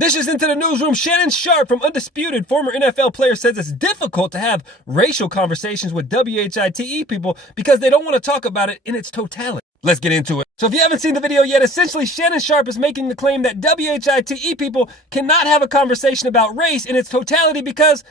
This is Into the Newsroom. Shannon Sharpe from Undisputed, former NFL player, says it's difficult to have racial conversations with WHITE people because they don't want to talk about it in its totality. Let's get into it. So if you haven't seen the video yet, essentially Shannon Sharpe is making the claim that WHITE people cannot have a conversation about race in its totality because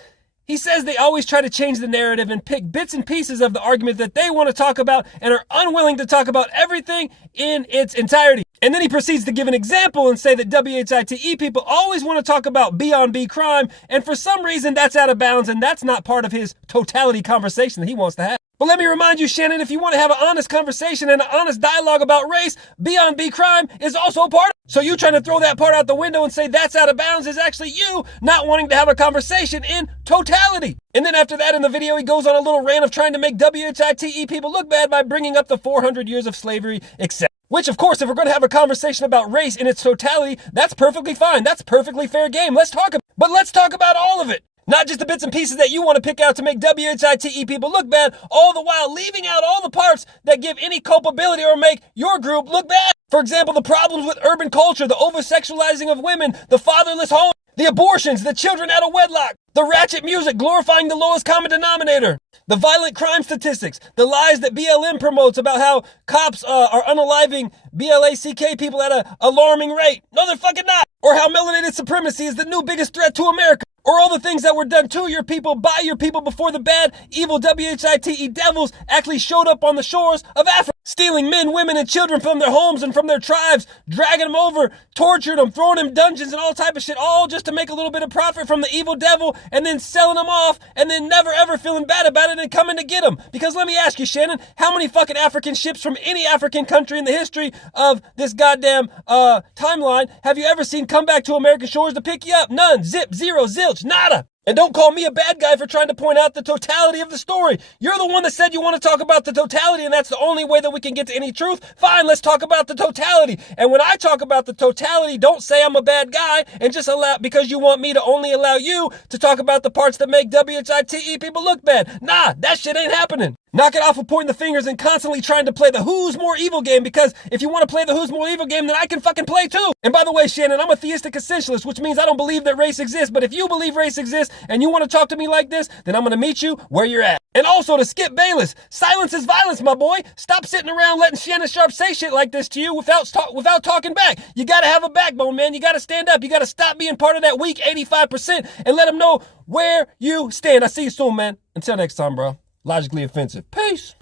he says they always try to change the narrative and pick bits and pieces of the argument that they want to talk about and are unwilling to talk about everything in its entirety. And then he proceeds to give an example and say that WHITE people always want to talk about B on B crime, and for some reason that's out of bounds and that's not part of his totality conversation that he wants to have. But let me remind you, Shannon, if you want to have an honest conversation and an honest dialogue about race, B on B crime is also a part of it. So you trying to throw that part out the window and say that's out of bounds is actually you not wanting to have a conversation in totality. And then after that in the video, he goes on a little rant of trying to make WHITE people look bad by bringing up the 400 years of slavery, etc. Which, of course, if we're going to have a conversation about race in its totality, that's perfectly fine. That's perfectly fair game. Let's talk about all of it. Not just the bits and pieces that you want to pick out to make WHITE people look bad, all the while leaving out all the parts that give any culpability or make your group look bad. For example, the problems with urban culture, the over-sexualizing of women, the fatherless home, the abortions, the children out of wedlock, the ratchet music glorifying the lowest common denominator, the violent crime statistics, the lies that BLM promotes about how cops are unaliving BLACK people at an alarming rate. No, they're fucking not. Or how melanated supremacy is the new biggest threat to America. Or all the things that were done to your people, by your people, before the bad, evil WHITE devils actually showed up on the shores of Africa, stealing men, women, and children from their homes and from their tribes, dragging them over, torturing them, throwing them in dungeons and all type of shit, all just to make a little bit of profit from the evil devil, and then selling them off, and then never ever feeling bad about it and coming to get them. Because let me ask you, Shannon, how many fucking African ships from any African country in the history of this goddamn timeline have you ever seen come back to American shores to pick you up? None. Zip. Zero. Zilch. Nada. And don't call me a bad guy for trying to point out the totality of the story. You're the one that said you want to talk about the totality and that's the only way that we can get to any truth. Fine, let's talk about the totality. And when I talk about the totality, don't say I'm a bad guy and just allow, because you want me to only allow you to talk about the parts that make WHITE people look bad. Nah, that shit ain't happening. Knock it off of pointing the fingers and constantly trying to play the who's more evil game, because if you want to play the who's more evil game, then I can fucking play too. And by the way, Shannon, I'm a theistic essentialist, which means I don't believe that race exists. But if you believe race exists and you want to talk to me like this, then I'm going to meet you where you're at. And also to Skip Bayless, silence is violence, my boy. Stop sitting around letting Shannon Sharpe say shit like this to you without talking back. You got to have a backbone, man. You got to stand up. You got to stop being part of that weak 85% and let them know where you stand. I see you soon, man. Until next time, bro. Logically offensive. Peace.